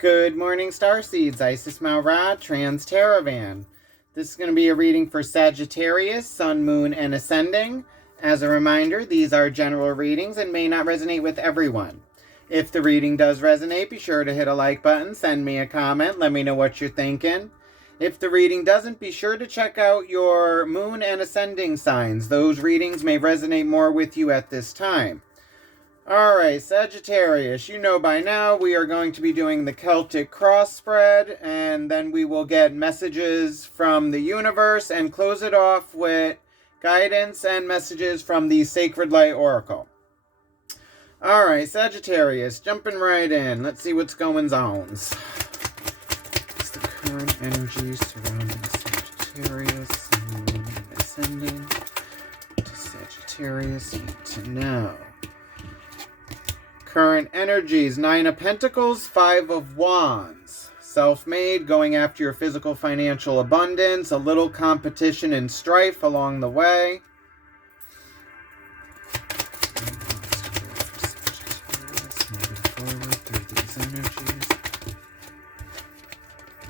Good morning, Starseeds. Isis Malrad, Trans Teravan. This is going to be a reading for Sagittarius, Sun, Moon, and Ascending. As a reminder, these are general readings and may not resonate with everyone. If the reading does resonate, be sure to hit a like button, send me a comment, let me know what you're thinking. If the reading doesn't, be sure to check out your Moon and Ascending signs. Those readings may resonate more with you at this time. Alright, Sagittarius, you know by now we are going to be doing the Celtic cross spread, and then we will get messages from the universe and close it off with guidance and messages from the Sacred Light Oracle. Alright, Sagittarius, jumping right in. Let's see what's going on. What's the current energy surrounding Sagittarius and Moon and Ascending? What does Sagittarius need to know? Current energies, 9 of Pentacles, 5 of Wands. Self-made, going after your physical financial abundance, a little competition and strife along the way.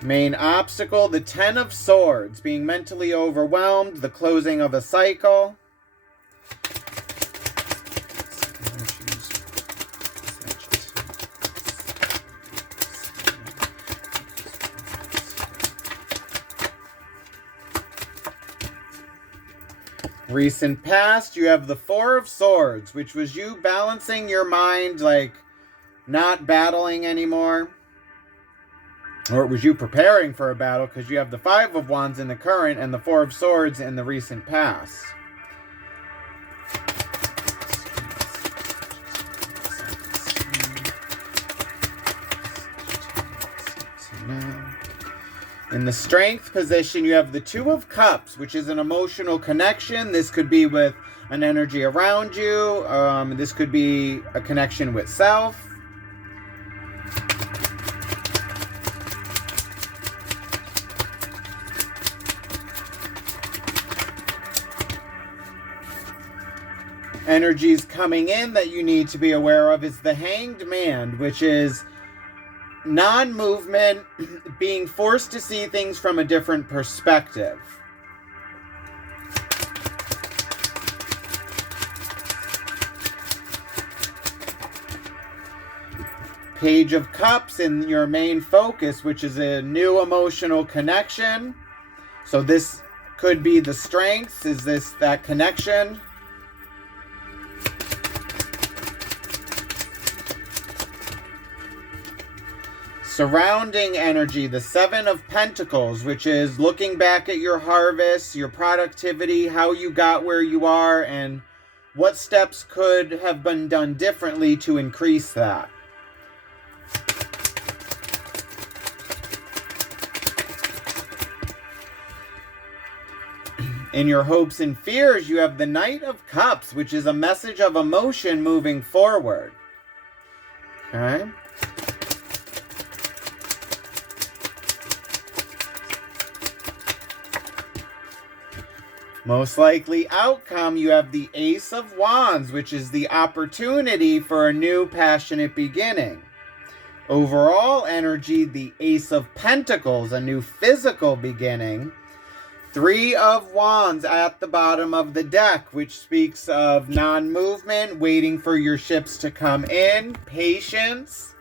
Main obstacle, the 10 of Swords, being mentally overwhelmed, the closing of a cycle. Recent past, you have the 4 of Swords, which was you balancing your mind, like not battling anymore. Or it was you preparing for a battle, because you have the 5 of Wands in the current and the 4 of Swords in the recent past. In the Strength position, you have the 2 of Cups, which is an emotional connection. This could be with an energy around you. This could be a connection with self. Energies coming in that you need to be aware of is the Hanged Man, which is non-movement, being forced to see things from a different perspective. Page of Cups in your main focus, which is a new emotional connection. So this could be the Strengths. Is this that connection? Surrounding energy, the 7 of Pentacles, which is looking back at your harvest, your productivity, how you got where you are, and what steps could have been done differently to increase that. In your hopes and fears, you have the Knight of Cups, which is a message of emotion moving forward. Okay. Most likely outcome, you have the Ace of Wands, which is the opportunity for a new passionate beginning. Overall energy, the Ace of Pentacles, a new physical beginning. 3 of Wands at the bottom of the deck, which speaks of non-movement, waiting for your ships to come in, patience.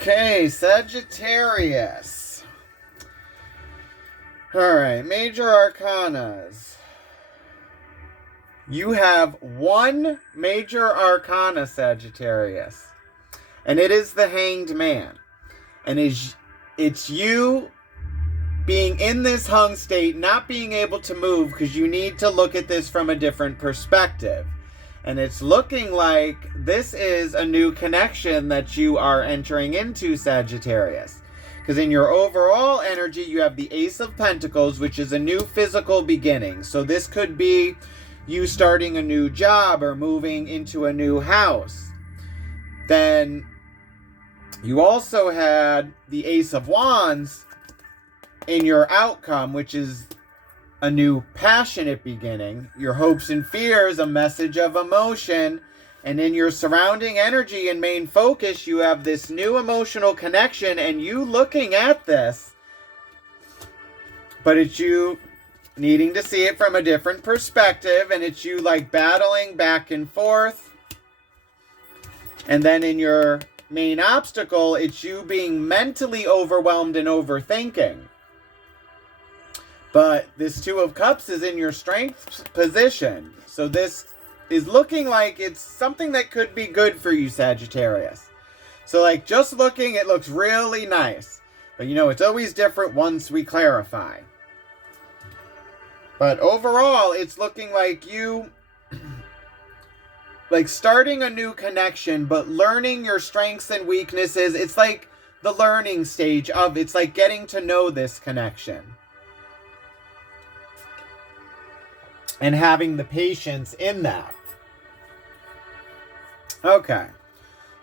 Okay, Sagittarius. Alright, major arcanas. You have 1 major arcana, Sagittarius. And it is the Hanged Man. And it's you being in this hung state, not being able to move, because you need to look at this from a different perspective. And it's looking like this is a new connection that you are entering into, Sagittarius. Because in your overall energy, you have the Ace of Pentacles, which is a new physical beginning. So this could be you starting a new job or moving into a new house. Then you also had the Ace of Wands in your outcome, which is a new passionate beginning. Your hopes and fears, a message of emotion, And in your surrounding energy and main focus, you have this new emotional connection, and you looking at this, but it's you needing to see it from a different perspective, and it's you like battling back and forth. And then in your main obstacle, it's you being mentally overwhelmed and overthinking. But this Two of Cups is in your strength position. So this is looking like it's something that could be good for you, Sagittarius. So like just looking, it looks really nice. But you know, it's always different once we clarify. But overall, it's looking like you like starting a new connection, but learning your strengths and weaknesses. It's like the learning stage of, it's like getting to know this connection. And having the patience in that. Okay.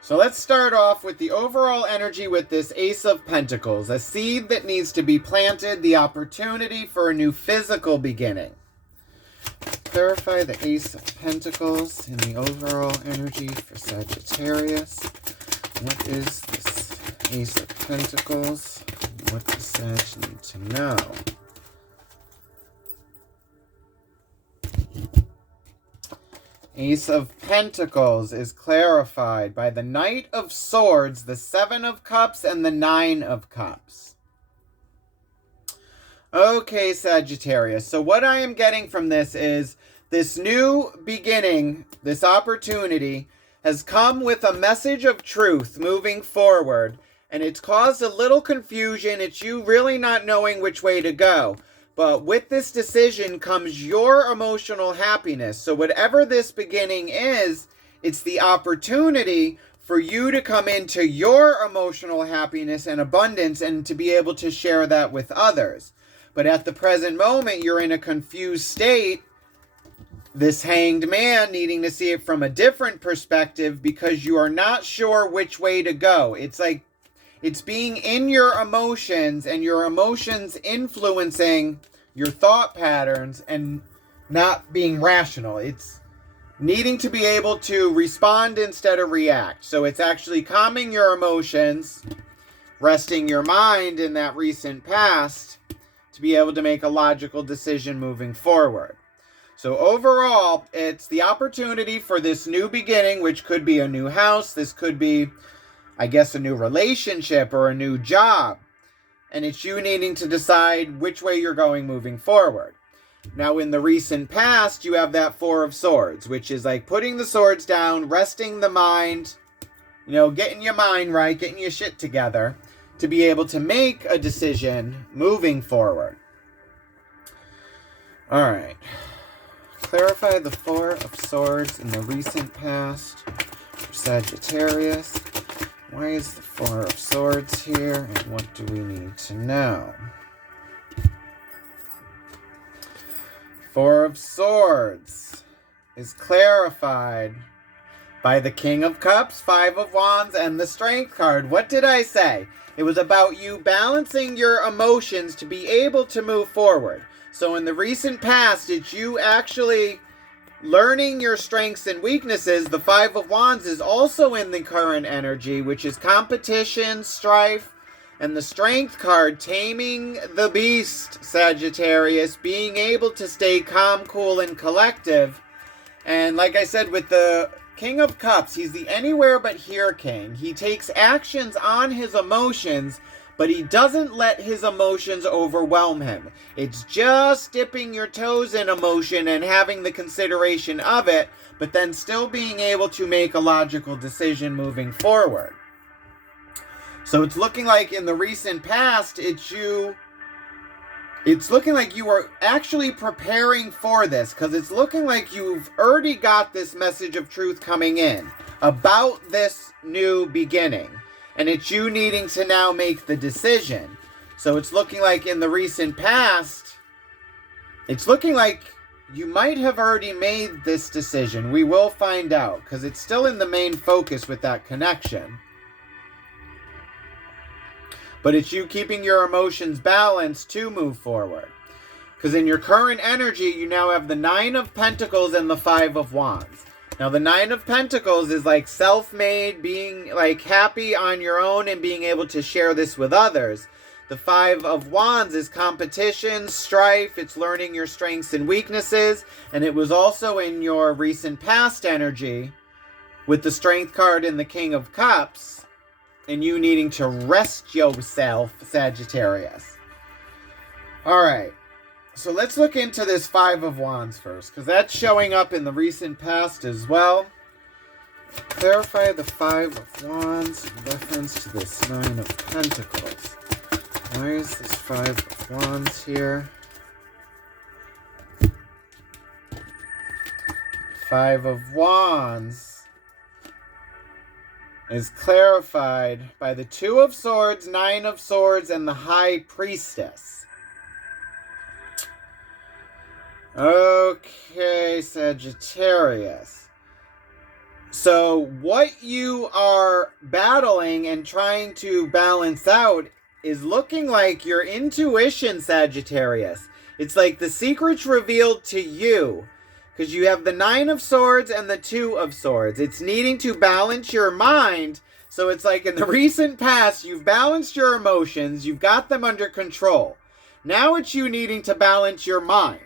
So let's start off with the overall energy with this Ace of Pentacles. A seed that needs to be planted, the opportunity for a new physical beginning. Clarify the Ace of Pentacles in the overall energy for Sagittarius. What is this Ace of Pentacles? What does Sag need to know? Ace of Pentacles is clarified by the Knight of Swords, the Seven of Cups, and the Nine of Cups. Okay, Sagittarius. So what I am getting from this is this new beginning, this opportunity, has come with a message of truth moving forward. And it's caused a little confusion. It's you really not knowing which way to go. But with this decision comes your emotional happiness. So whatever this beginning is, it's the opportunity for you to come into your emotional happiness and abundance and to be able to share that with others. But at the present moment, you're in a confused state. This Hanged Man needing to see it from a different perspective because you are not sure which way to go. It's like it's being in your emotions and your emotions influencing your thought patterns and not being rational. It's needing to be able to respond instead of react. So it's actually calming your emotions, resting your mind in that recent past to be able to make a logical decision moving forward. So overall, it's the opportunity for this new beginning, which could be a new house. This could be, I guess, a new relationship or a new job. And it's you needing to decide which way you're going moving forward. Now, in the recent past, you have that Four of Swords, which is like putting the swords down, resting the mind, you know, getting your mind right, getting your shit together to be able to make a decision moving forward. All right. Clarify the Four of Swords in the recent past for Sagittarius. Why is the Four of Swords here, and what do we need to know? Four of Swords is clarified by the King of Cups, Five of Wands, and the Strength card. What did I say? It was about you balancing your emotions to be able to move forward. So in the recent past, it's you actually learning your strengths and weaknesses. The Five of Wands is also in the current energy, which is competition, strife, and the Strength card, taming the beast, Sagittarius, being able to stay calm, cool, and collective. And like I said, with the King of Cups, he's the anywhere but here king. He takes actions on his emotions, but he doesn't let his emotions overwhelm him. It's just dipping your toes in emotion and having the consideration of it, but then still being able to make a logical decision moving forward. So it's looking like in the recent past, it's looking like you are actually preparing for this, because it's looking like you've already got this message of truth coming in about this new beginning. And it's you needing to now make the decision. So it's looking like in the recent past, it's looking like you might have already made this decision. We will find out, because it's still in the main focus with that connection. But it's you keeping your emotions balanced to move forward. Because in your current energy, you now have the Nine of Pentacles and the Five of Wands. Now, the Nine of Pentacles is like self-made, being like happy on your own and being able to share this with others. The Five of Wands is competition, strife, it's learning your strengths and weaknesses, and it was also in your recent past energy with the Strength card and the King of Cups, and you needing to rest yourself, Sagittarius. All right. So let's look into this Five of Wands first, because that's showing up in the recent past as well. Clarify the Five of Wands in reference to this Nine of Pentacles. Why is this Five of Wands here? Five of Wands is clarified by the Two of Swords, Nine of Swords, and the High Priestess. Okay, Sagittarius. So what you are battling and trying to balance out is looking like your intuition, Sagittarius. It's like the secret's revealed to you, because you have the Nine of Swords and the Two of Swords. It's needing to balance your mind. So it's like in the recent past, you've balanced your emotions, you've got them under control. Now it's you needing to balance your mind,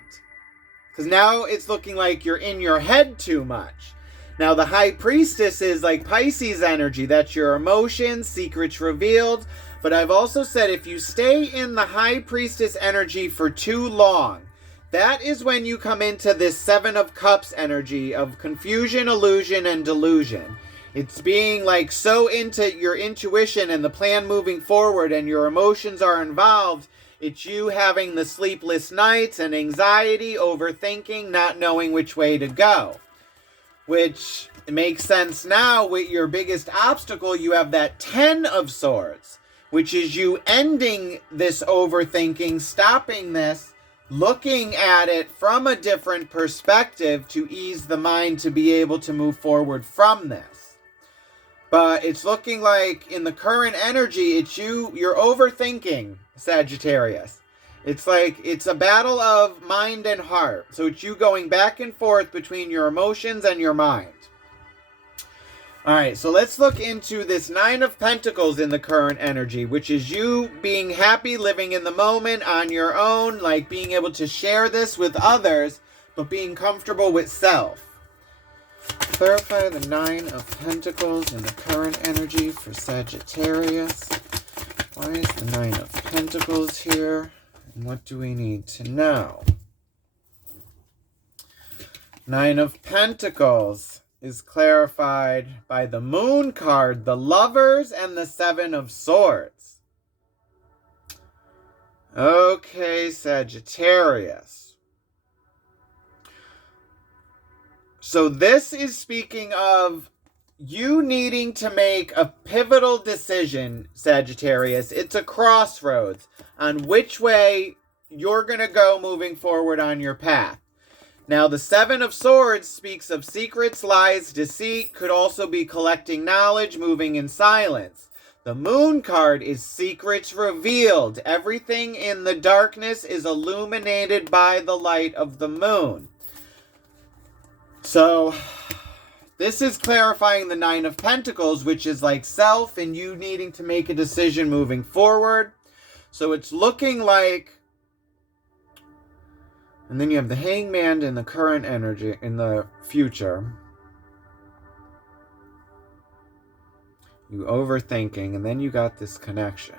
because now it's looking like you're in your head too much. Now the High Priestess is like Pisces energy. That's your emotions, secrets revealed. But I've also said if you stay in the High Priestess energy for too long, that is when you come into this Seven of Cups energy of confusion, illusion, and delusion. It's being like so into your intuition and the plan moving forward, and your emotions are involved. It's you having the sleepless nights and anxiety, overthinking, not knowing which way to go. Which makes sense now with your biggest obstacle. You have that Ten of Swords, which is you ending this overthinking, stopping this, looking at it from a different perspective to ease the mind to be able to move forward from this. But it's looking like in the current energy, it's you're overthinking, Sagittarius. It's like it's a battle of mind and heart. So it's you going back and forth between your emotions and your mind. All right, so let's look into this Nine of Pentacles in the current energy, which is you being happy, living in the moment on your own, like being able to share this with others, but being comfortable with self. Clarify the Nine of Pentacles in the current energy for Sagittarius. Why is the Nine of Pentacles here? And what do we need to know? Nine of Pentacles is clarified by the Moon card, the Lovers, and the Seven of Swords. Okay, Sagittarius. So this is speaking of you needing to make a pivotal decision, Sagittarius. It's a crossroads on which way you're going to go moving forward on your path. Now, the Seven of Swords speaks of secrets, lies, deceit, could also be collecting knowledge, moving in silence. The Moon card is secrets revealed. Everything in the darkness is illuminated by the light of the moon. So this is clarifying the Nine of Pentacles, which is like self and you needing to make a decision moving forward. So it's looking like, and then you have the Hangman in the current energy, in the future. You overthinking, and then you got this connection.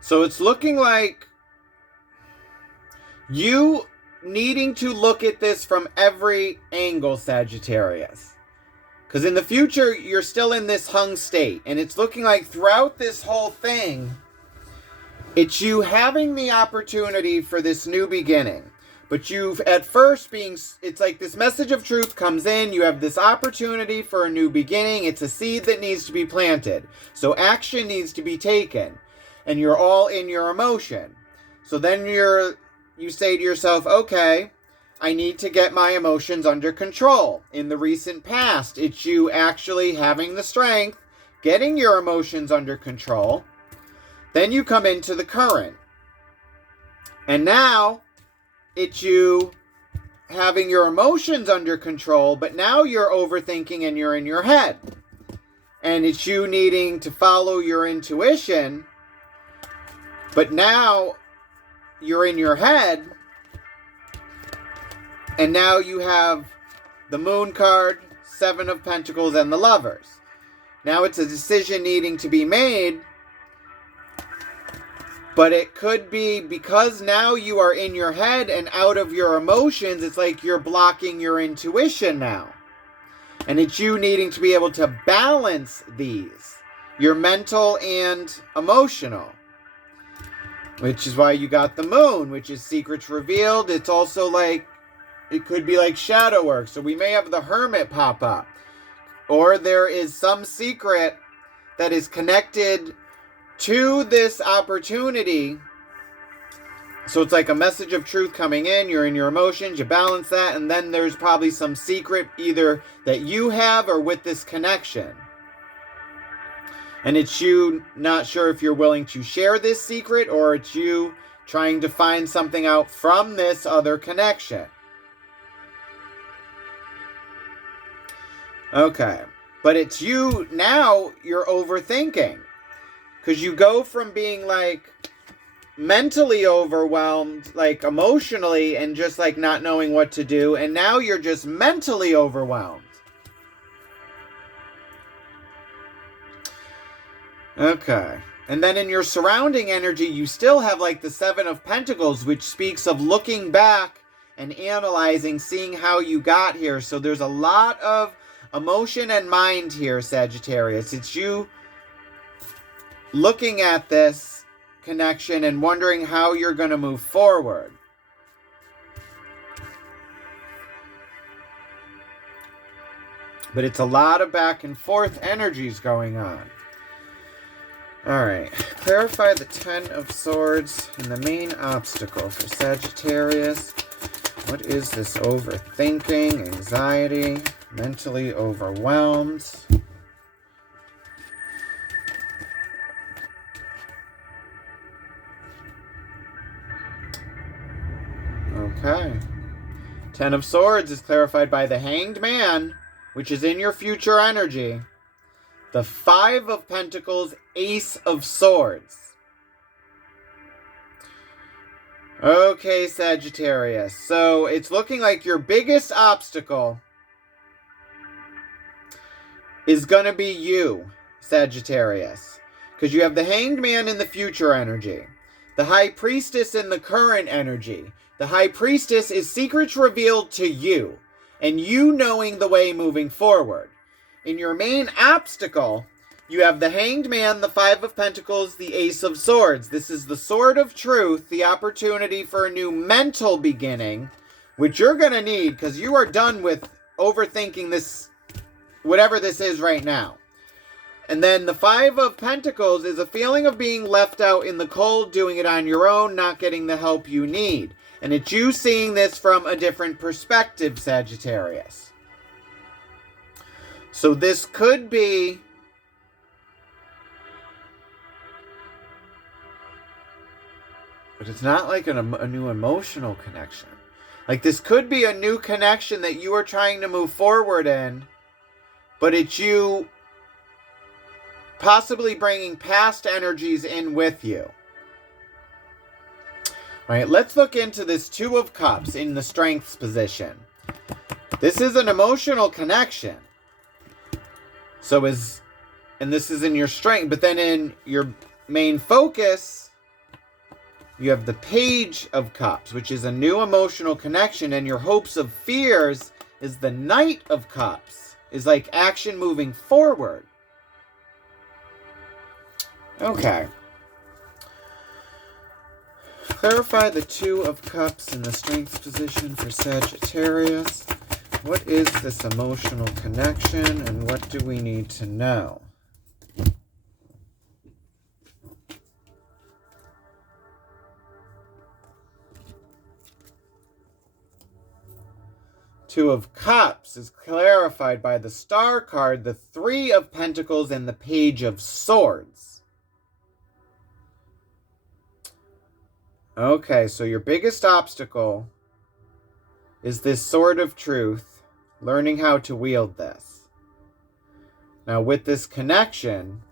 So it's looking like you needing to look at this from every angle, Sagittarius. Because in the future, you're still in this hung state. And it's looking like throughout this whole thing, it's you having the opportunity for this new beginning. But you've, at first, it's like this message of truth comes in. You have this opportunity for a new beginning. It's a seed that needs to be planted. So action needs to be taken. And you're all in your emotion. So then you say to yourself, okay, I need to get my emotions under control. In the recent past, it's you actually having the strength, getting your emotions under control. Then you come into the current. And now, it's you having your emotions under control, but now you're overthinking and you're in your head. And it's you needing to follow your intuition, but now you're in your head, and now you have the Moon card, Seven of Pentacles, and the Lovers. Now it's a decision needing to be made, but it could be because now you are in your head and out of your emotions, it's like you're blocking your intuition now. And it's you needing to be able to balance these, your mental and emotional. Which is why you got the Moon, which is secrets revealed. It's also like, it could be like shadow work. So we may have the Hermit pop up. Or there is some secret that is connected to this opportunity. So it's like a message of truth coming in. You're in your emotions. You balance that. And then there's probably some secret either that you have or with this connection. And it's you not sure if you're willing to share this secret, or it's you trying to find something out from this other connection. Okay. But it's you now, you're overthinking. Because you go from being like mentally overwhelmed, like emotionally, and just like not knowing what to do. And now you're just mentally overwhelmed. Okay. And then in your surrounding energy, you still have like the Seven of Pentacles, which speaks of looking back and analyzing, seeing how you got here. So there's a lot of emotion and mind here, Sagittarius. It's you looking at this connection and wondering how you're going to move forward. But it's a lot of back and forth energies going on. Alright, clarify the Ten of Swords and the main obstacle for Sagittarius. What is this overthinking, anxiety, mentally overwhelmed? Okay. Ten of Swords is clarified by the Hanged Man, which is in your future energy. The Five of Pentacles, Ace of Swords. Okay, Sagittarius. So it's looking like your biggest obstacle is going to be you, Sagittarius. Because you have the Hanged Man in the future energy. The High Priestess in the current energy. The High Priestess is secrets revealed to you. And you knowing the way moving forward. In your main obstacle, you have the Hanged Man, the Five of Pentacles, the Ace of Swords. This is the Sword of Truth, the opportunity for a new mental beginning, which you're going to need because you are done with overthinking this, whatever this is right now. And then the Five of Pentacles is a feeling of being left out in the cold, doing it on your own, not getting the help you need. And it's you seeing this from a different perspective, Sagittarius. So this could be but it's not like a new emotional connection. Like this could be a new connection that you are trying to move forward in, but it's you possibly bringing past energies in with you. All right, let's look into this Two of Cups in the Strengths position. This is an emotional connection. So and this is in your strength, but then in your main focus, you have the Page of Cups, which is a new emotional connection, and your hopes of fears is the Knight of Cups, is like action moving forward. Okay. Clarify the Two of Cups in the Strengths position for Sagittarius. What is this emotional connection, and what do we need to know? Two of Cups is clarified by the Star card, the Three of Pentacles, and the Page of Swords. Okay, so your biggest obstacle is this sword of truth, learning how to wield this. Now with this connection,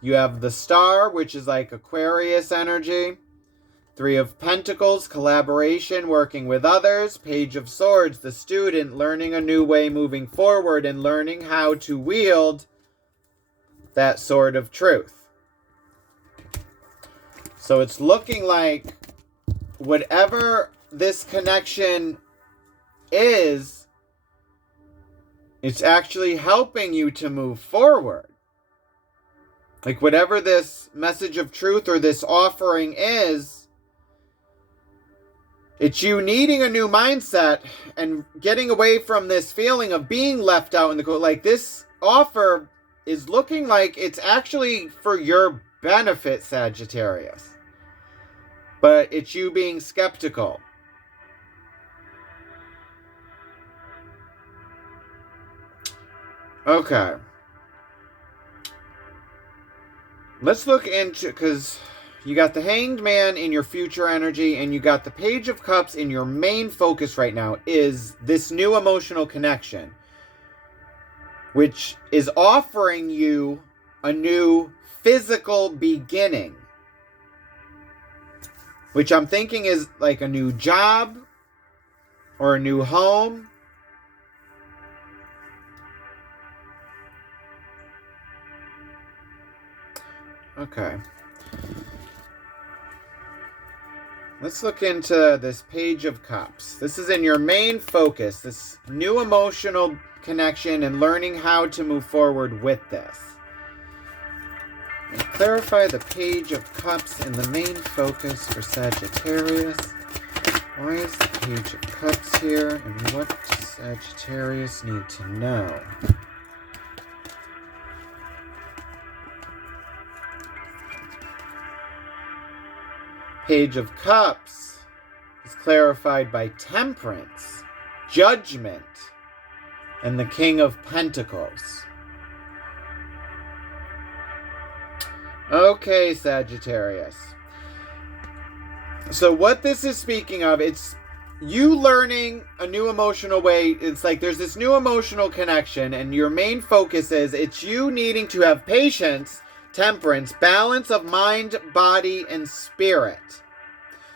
you have the Star, which is like Aquarius energy. Three of Pentacles, collaboration, working with others. Page of Swords, the student, learning a new way moving forward and learning how to wield that sword of truth. So it's looking like whatever this connection is, it's actually helping you to move forward. Like whatever this message of truth or this offering is, it's you needing a new mindset and getting away from this feeling of being left out in the cold. Like this offer is looking like it's actually for your benefit, Sagittarius. But it's you being skeptical. Okay. Let's look into, because you got the Hanged Man in your future energy, and you got the Page of Cups in your main focus right now, is this new emotional connection, which is offering you a new physical beginning, which I'm thinking is like a new job or a new home. Okay. Let's look into this Page of Cups. This is in your main focus, this new emotional connection and learning how to move forward with this. And clarify the Page of Cups in the main focus for Sagittarius. Why is the Page of Cups here, and what does Sagittarius need to know? Page of Cups is clarified by Temperance, Judgment, and the King of Pentacles. Okay, Sagittarius. So what this is speaking of, it's you learning a new emotional way. It's like there's this new emotional connection, and your main focus is it's you needing to have patience, temperance, balance of mind, body, and spirit.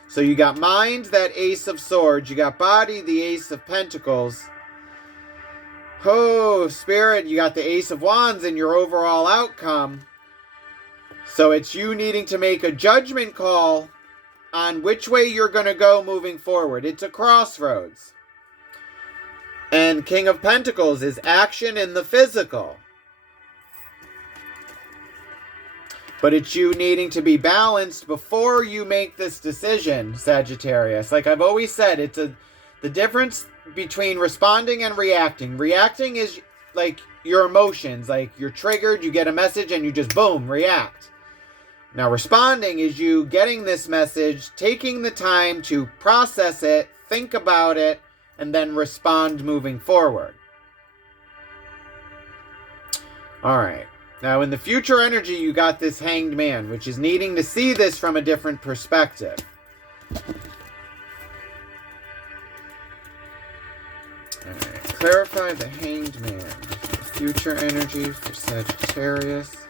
So you got mind, that Ace of Swords. You got body, the Ace of Pentacles. Oh, spirit, you got the Ace of Wands in your overall outcome. So it's you needing to make a judgment call on which way you're going to go moving forward. It's a crossroads. And King of Pentacles is action in the physical. But it's you needing to be balanced before you make this decision, Sagittarius. Like I've always said, it's the difference between responding and reacting. Reacting is like your emotions. Like you're triggered, you get a message, and you just boom, react. Now responding is you getting this message, taking the time to process it, think about it, and then respond moving forward. All right. Now, in the future energy, you got this Hanged Man, which is needing to see this from a different perspective. Alright, clarify the Hanged Man. Future energy for Sagittarius.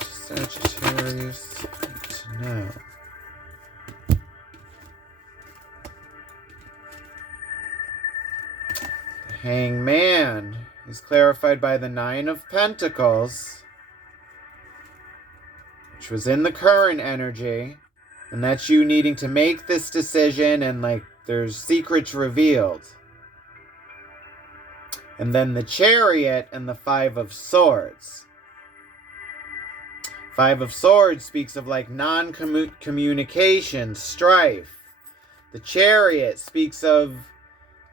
Sagittarius need to know. The Hanged Man is clarified by the Nine of Pentacles, which was in the current energy, and that's you needing to make this decision, and like there's secrets revealed. And then the Chariot and the Five of Swords. Five of Swords speaks of like non-communication, strife. The Chariot speaks of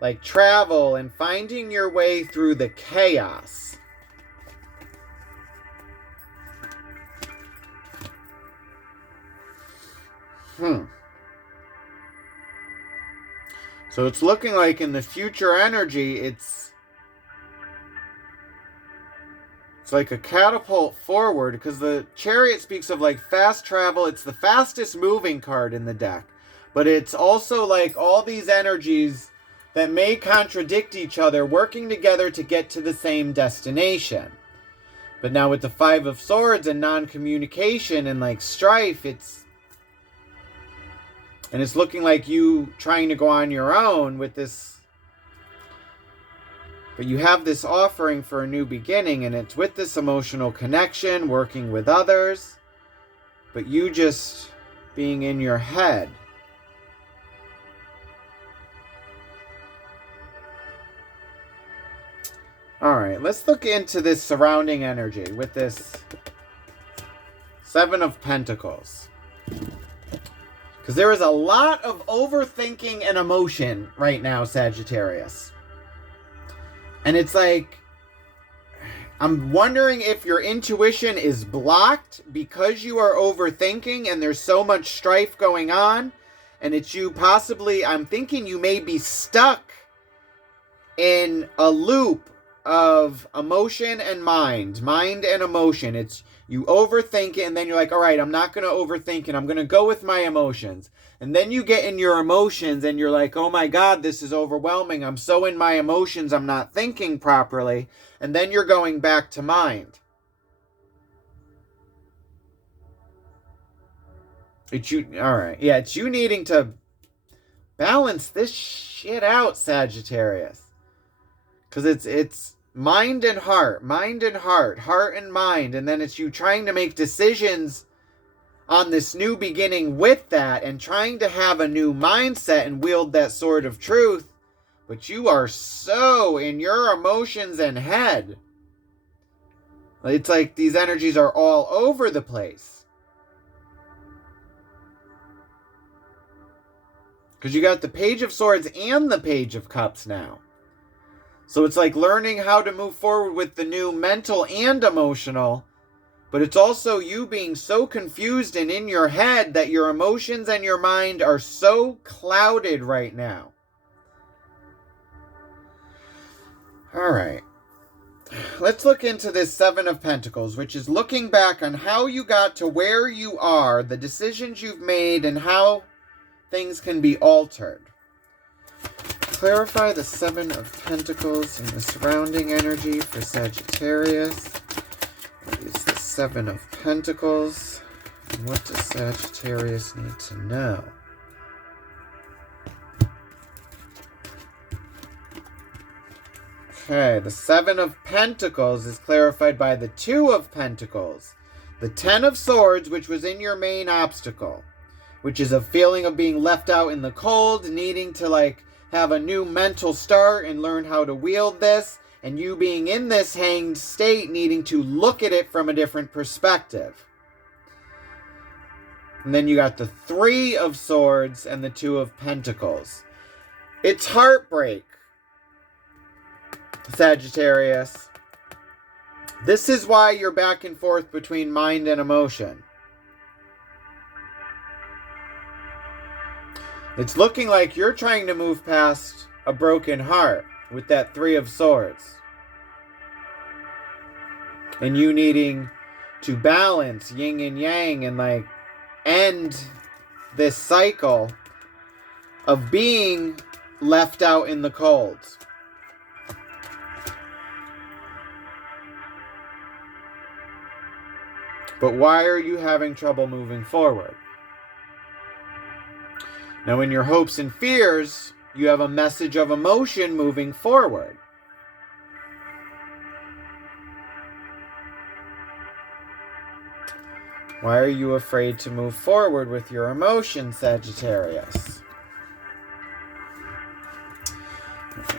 like travel and finding your way through the chaos. So it's looking like in the future energy, it's like a catapult forward, because the Chariot speaks of like fast travel. It's the fastest moving card in the deck. But it's also like all these energies that may contradict each other, working together to get to the same destination. But now with the Five of Swords and non-communication and like strife, it's looking like you trying to go on your own with this. But you have this offering for a new beginning, and it's with this emotional connection, working with others, but you just being in your head. All right, let's look into this surrounding energy with this Seven of Pentacles. Because there is a lot of overthinking and emotion right now, Sagittarius. And it's like, I'm wondering if your intuition is blocked because you are overthinking and there's so much strife going on. And it's you possibly, I'm thinking you may be stuck in a loop of emotion and mind and emotion. It's you overthink it, and then you're like, all right, I'm not going to overthink it. I'm going to go with my emotions. And then you get in your emotions and you're like, oh my God, this is overwhelming. I'm so in my emotions, I'm not thinking properly. And then you're going back to mind. It's you, all right. Yeah, it's you needing to balance this shit out, Sagittarius. Because it's mind and heart, heart and mind. And then it's you trying to make decisions on this new beginning with that and trying to have a new mindset and wield that sword of truth. But you are so in your emotions and head. It's like these energies are all over the place. Because you got the Page of Swords and the Page of Cups now. So it's like learning how to move forward with the new mental and emotional. But it's also you being so confused and in your head that your emotions and your mind are so clouded right now. All right. Let's look into this Seven of Pentacles, which is looking back on how you got to where you are, the decisions you've made, and how things can be altered. Clarify the Seven of Pentacles and the surrounding energy for Sagittarius. What is the Seven of Pentacles? And what does Sagittarius need to know? Okay, the Seven of Pentacles is clarified by the Two of Pentacles. The Ten of Swords, which was in your main obstacle, which is a feeling of being left out in the cold, needing to have a new mental start and learn how to wield this, and you being in this hanged state, needing to look at it from a different perspective. And then you got the Three of Swords and the Two of Pentacles. It's heartbreak, Sagittarius. This is why you're back and forth between mind and emotion. It's looking like you're trying to move past a broken heart with that Three of Swords. And you needing to balance yin and yang and end this cycle of being left out in the cold. But why are you having trouble moving forward? Now, in your hopes and fears, you have a message of emotion moving forward. Why are you afraid to move forward with your emotions, Sagittarius?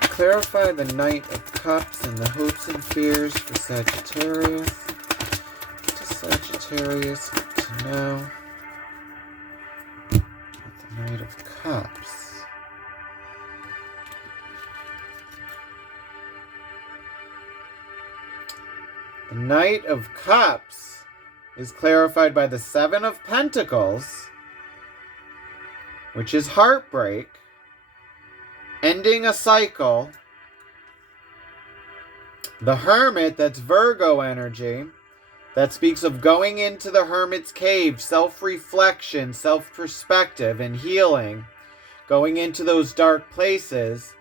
Clarify the Knight of Cups and the hopes and fears for Sagittarius. What does Sagittarius need to know? Knight of Cups. The Knight of Cups is clarified by the Seven of Pentacles, which is heartbreak, ending a cycle. The Hermit, that's Virgo energy, that speaks of going into the hermit's cave, self-reflection, self-perspective, and healing. Going into those dark places.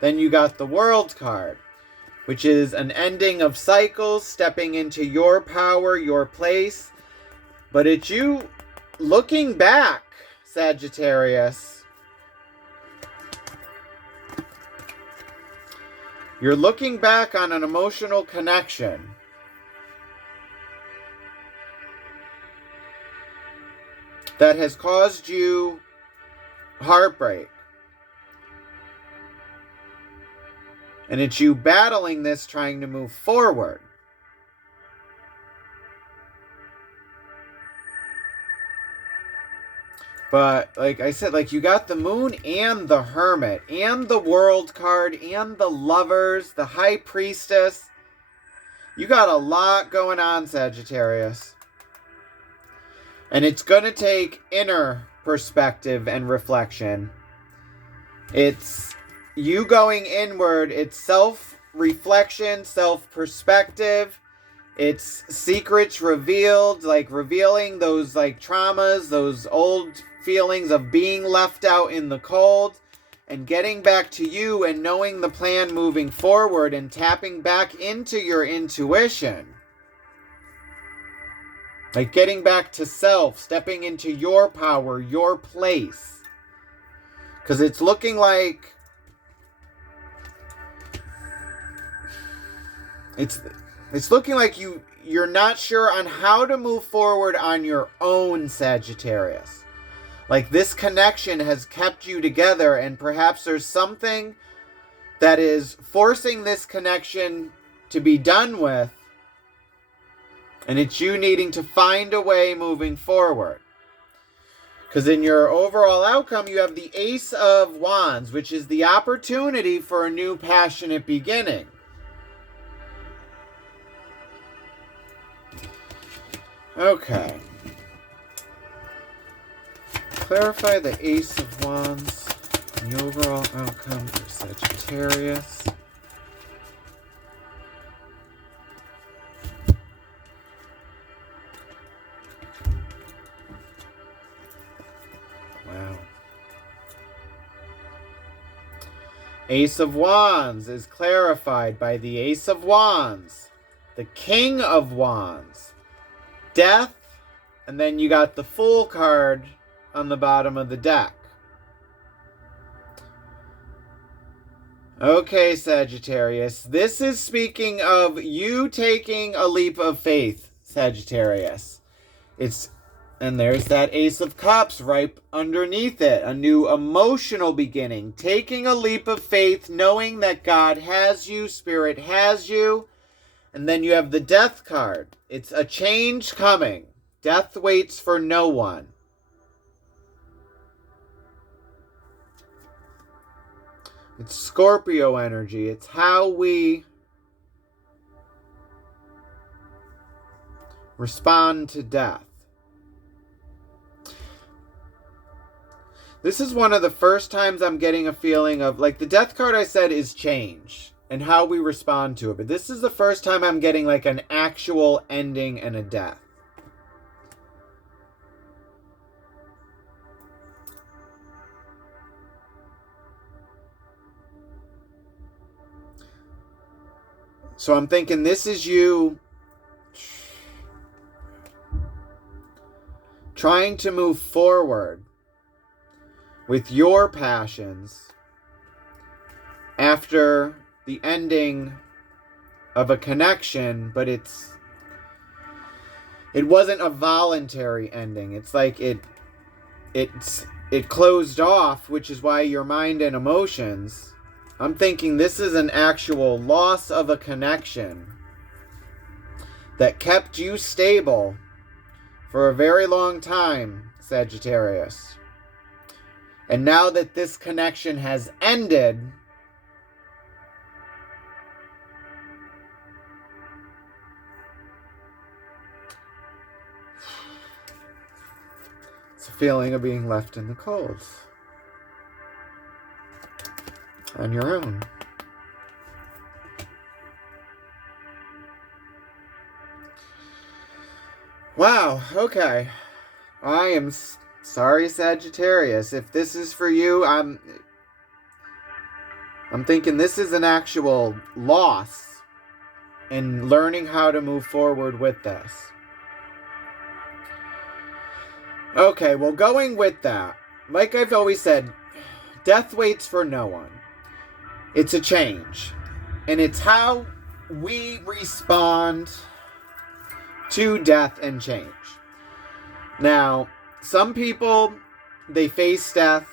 Then you got the World card, which is an ending of cycles, stepping into your power, your place. But it's you looking back, Sagittarius. You're looking back on an emotional connection. That has caused you heartbreak. And it's you battling this, trying to move forward. But like I said, like you got the Moon and the Hermit and the World card and the Lovers, the High Priestess. You got a lot going on, Sagittarius. And it's going to take inner perspective and reflection. It's you going inward. It's self-reflection, self-perspective. It's secrets revealed, like revealing those like traumas, those old feelings of being left out in the cold, and getting back to you and knowing the plan moving forward and tapping back into your intuition. Like getting back to self, stepping into your power, your place. Because it's looking like it's looking like you're not sure on how to move forward on your own, Sagittarius. Like this connection has kept you together, and perhaps there's something that is forcing this connection to be done with, and it's you needing to find a way moving forward. Because in your overall outcome, you have the Ace of Wands, which is the opportunity for a new passionate beginning. Okay. Clarify the Ace of Wands and the overall outcome for Sagittarius. Wow. Ace of Wands is clarified by the Ace of Wands, the King of Wands, Death, and then you got the Fool card on the bottom of the deck. Okay, Sagittarius. This is speaking of you taking a leap of faith, Sagittarius. And there's that Ace of Cups right underneath it. A new emotional beginning. Taking a leap of faith, knowing that God has you, Spirit has you. And then you have the Death card. It's a change coming. Death waits for no one. It's Scorpio energy. It's how we respond to death. This is one of the first times I'm getting a feeling of, like, the Death card I said is change and how we respond to it. But this is the first time I'm getting like an actual ending and a death. So I'm thinking this is you trying to move forward with your passions after the ending of a connection, but it wasn't a voluntary ending. It's like it closed off, which is why your mind and emotions. I'm thinking this is an actual loss of a connection that kept you stable for a very long time, Sagittarius. And now that this connection has ended, it's a feeling of being left in the cold. On your own. Wow, okay. I am sorry, Sagittarius. If this is for you, I'm thinking this is an actual loss in learning how to move forward with this. Okay, well, going with that, like I've always said, death waits for no one. It's a change. And it's how we respond to death and change. Now, some people, they face death,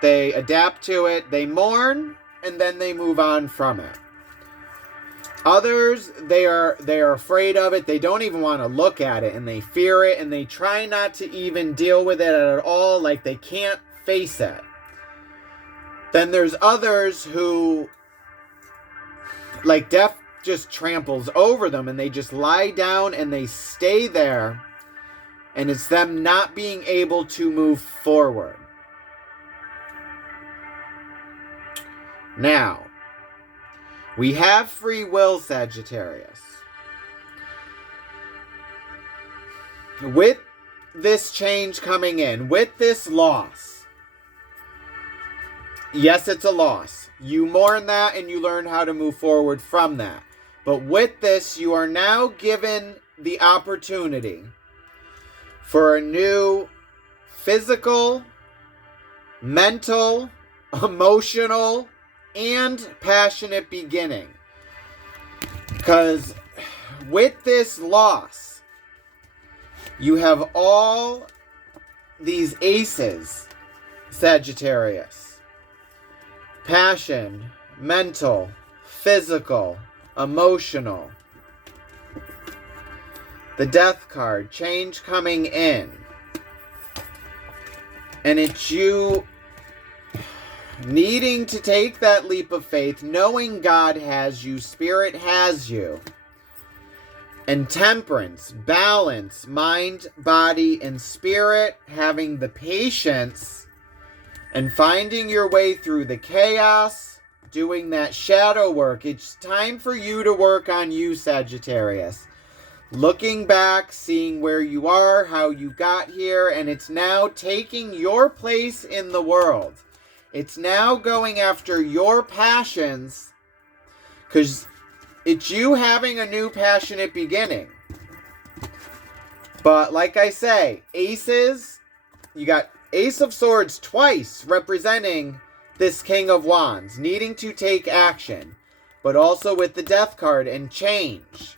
they adapt to it, they mourn, and then they move on from it. Others, they are afraid of it, they don't even want to look at it, and they fear it, and they try not to even deal with it at all, like they can't face it. Then there's others who, like, death just tramples over them, and they just lie down and they stay there, and it's them not being able to move forward. Now, we have free will, Sagittarius. With this change coming in, with this loss, yes, it's a loss. You mourn that and you learn how to move forward from that. But with this, you are now given the opportunity for a new physical, mental, emotional, and passionate beginning. Because with this loss, you have all these aces, Sagittarius. Passion, mental, physical, emotional. The Death card, change coming in. And it's you needing to take that leap of faith, knowing God has you, Spirit has you. And temperance, balance, mind, body, and spirit, having the patience and finding your way through the chaos, doing that shadow work. It's time for you to work on you, Sagittarius. Looking back, seeing where you are, how you got here, and it's now taking your place in the world. It's now going after your passions, because it's you having a new passionate beginning. But like I say, aces, you got Ace of Swords twice representing this King of Wands, needing to take action, but also with the Death card and change.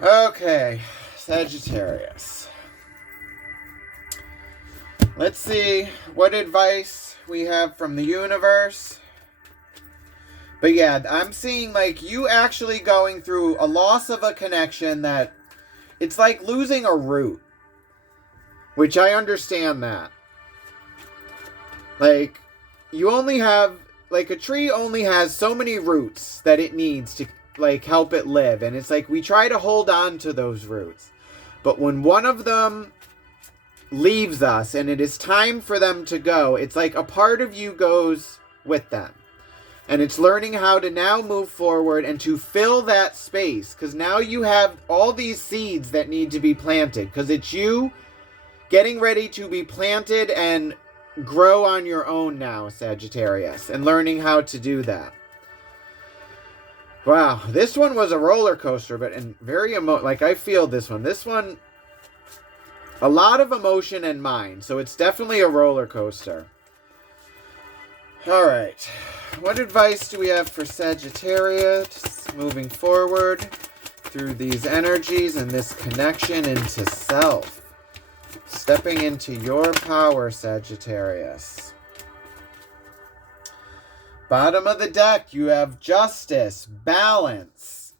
Okay, Sagittarius. Let's see what advice we have from the universe. But yeah, I'm seeing like you actually going through a loss of a connection that it's like losing a root. Which I understand that. Like, you only have, like a tree only has so many roots that it needs to like help it live. And it's like we try to hold on to those roots. But when one of them leaves us and it is time for them to go, it's like a part of you goes with them. And it's learning how to now move forward and to fill that space. Because now you have all these seeds that need to be planted. Because it's you getting ready to be planted and grow on your own now, Sagittarius. And learning how to do that. Wow, this one was a roller coaster, but and very like I feel this one. This one, a lot of emotion and mind, so it's definitely a roller coaster. All right, what advice do we have for Sagittarius moving forward through these energies and this connection into self? Stepping into your power, Sagittarius. Bottom of the deck, you have justice, balance.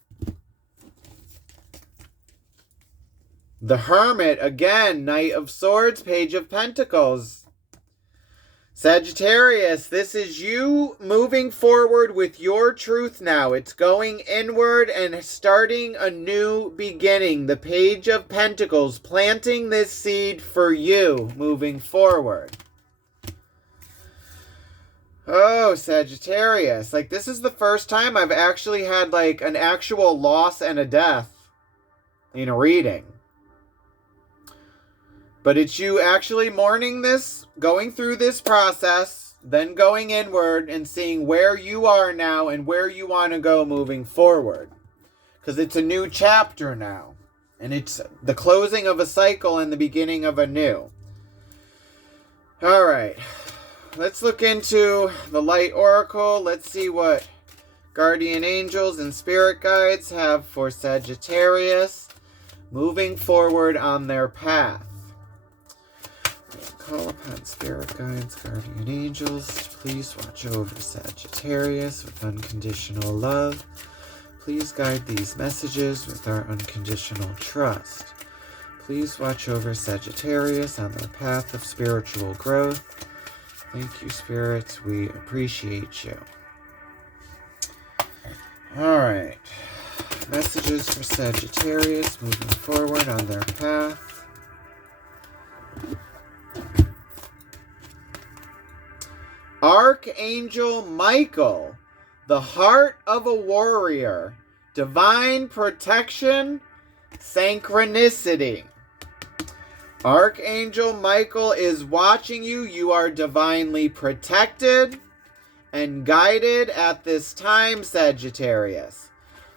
The Hermit, again, Knight of Swords, Page of Pentacles. Sagittarius, this is you moving forward with your truth now. It's going inward and starting a new beginning. The Page of Pentacles, planting this seed for you moving forward. Oh, Sagittarius. Like, this is the first time I've actually had, like, an actual loss and a death in a reading. But it's you actually mourning this, going through this process, then going inward and seeing where you are now and where you want to go moving forward. Because it's a new chapter now. And it's the closing of a cycle and the beginning of a new. All right. Let's look into the Light Oracle. Let's see what guardian angels and spirit guides have for Sagittarius moving forward on their path. Call upon spirit guides, guardian angels to please watch over Sagittarius with unconditional love. Please guide these messages with our unconditional trust. Please watch over Sagittarius on their path of spiritual growth. Thank you, spirits. We appreciate you. All right. Messages for Sagittarius moving forward on their path. Archangel Michael, the heart of a warrior, divine protection, synchronicity. Archangel Michael is watching you. You are divinely protected and guided at this time, Sagittarius.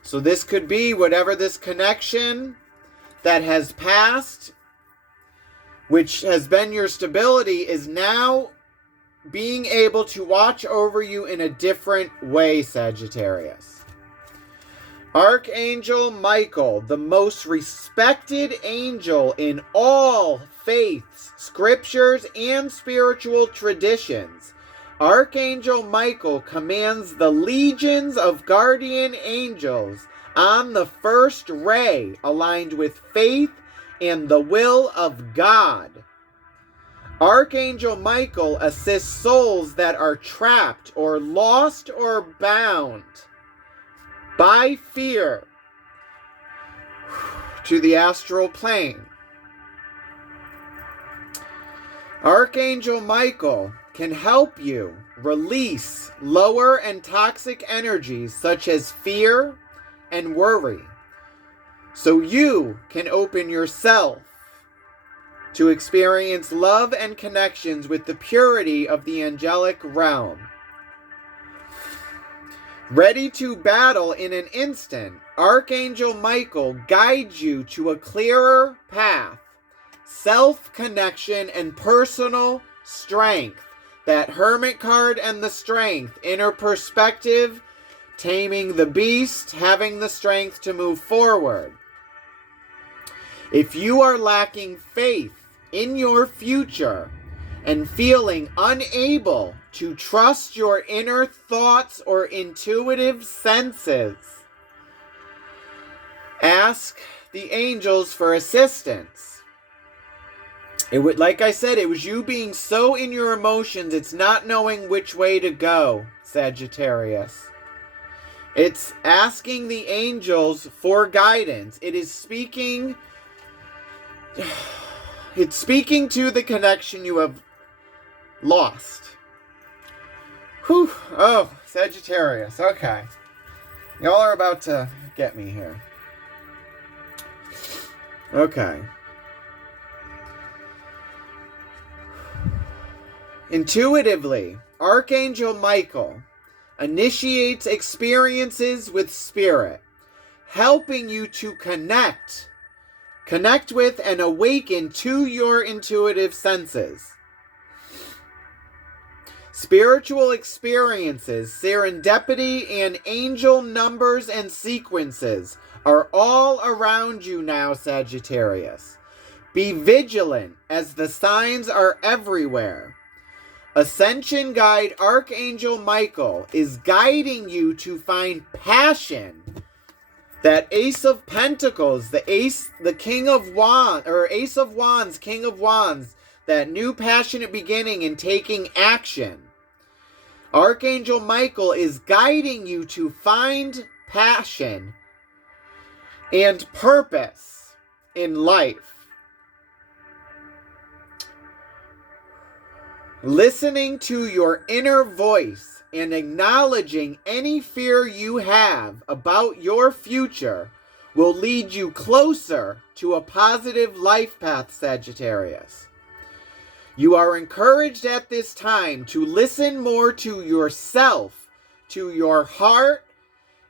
So this could be whatever this connection that has passed, which has been your stability, is now being able to watch over you in a different way, Sagittarius. Archangel Michael, the most respected angel in all faiths, scriptures, and spiritual traditions. Archangel Michael commands the legions of guardian angels on the first ray, aligned with faith and the will of God. Archangel Michael assists souls that are trapped or lost or bound by fear to the astral plane. Archangel Michael can help you release lower and toxic energies such as fear and worry, so you can open yourself to experience love and connections with the purity of the angelic realm. Ready to battle in an instant, Archangel Michael guides you to a clearer path, self-connection, and personal strength. That Hermit card and the strength, inner perspective, taming the beast, having the strength to move forward. If you are lacking faith in your future and feeling unable to trust your inner thoughts or intuitive senses, ask the angels for assistance. Like I said, it was you being so in your emotions, it's not knowing which way to go, Sagittarius. It's asking the angels for guidance. It is speaking... It's speaking to the connection you have lost. Whew. Oh, Sagittarius. Okay. Y'all are about to get me here. Okay. Intuitively, Archangel Michael initiates experiences with spirit, helping you to connect with and awaken to your intuitive senses. Spiritual experiences, serendipity, and angel numbers and sequences are all around you now, Sagittarius. Be vigilant, as the signs are everywhere. Ascension guide Archangel Michael is guiding you to find passion. That Ace of Pentacles, the King of Wands, or Ace of Wands, King of Wands, that new passionate beginning and taking action. Archangel Michael is guiding you to find passion and purpose in life. Listening to your inner voice and acknowledging any fear you have about your future will lead you closer to a positive life path, Sagittarius. You are encouraged at this time to listen more to yourself, to your heart,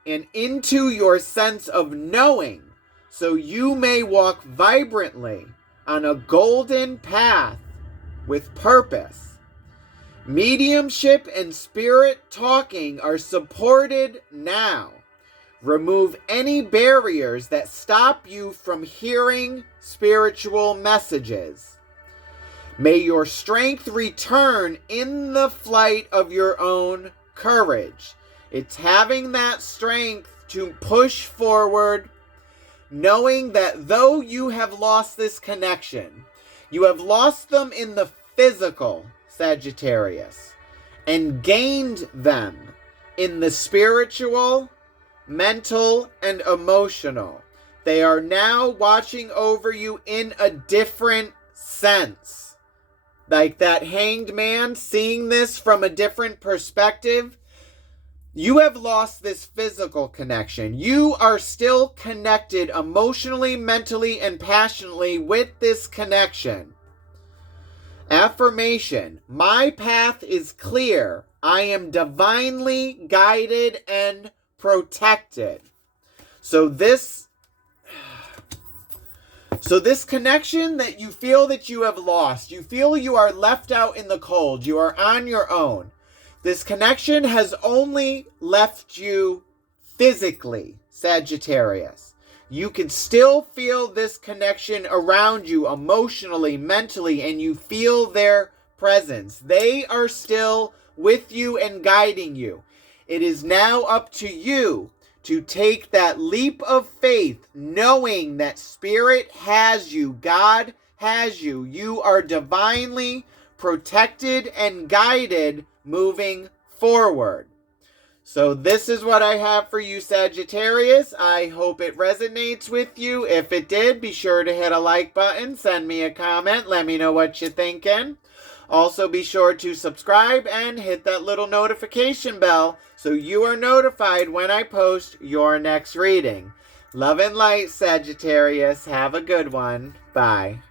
and into your sense of knowing, so you may walk vibrantly on a golden path with purpose. Mediumship and spirit talking are supported now. Remove any barriers that stop you from hearing spiritual messages. May your strength return in the flight of your own courage. It's having that strength to push forward, knowing that though you have lost this connection, you have lost them in the physical, Sagittarius, and gained them in the spiritual, mental, and emotional. They are now watching over you in a different sense. Like that hanged man seeing this from a different perspective. You have lost this physical connection. You are still connected emotionally, mentally, and passionately with this connection. Affirmation: my path is clear. I am divinely guided and protected. So this connection that you feel that you have lost, you feel you are left out in the cold, you are on your own. This connection has only left you physically, Sagittarius. You can still feel this connection around you emotionally, mentally, and you feel their presence. They are still with you and guiding you. It is now up to you to take that leap of faith, knowing that Spirit has you, God has you. You are divinely protected and guided moving forward. So this is what I have for you, Sagittarius. I hope it resonates with you. If it did, be sure to hit a like button, send me a comment, let me know what you're thinking. Also, be sure to subscribe and hit that little notification bell so you are notified when I post your next reading. Love and light, Sagittarius. Have a good one. Bye.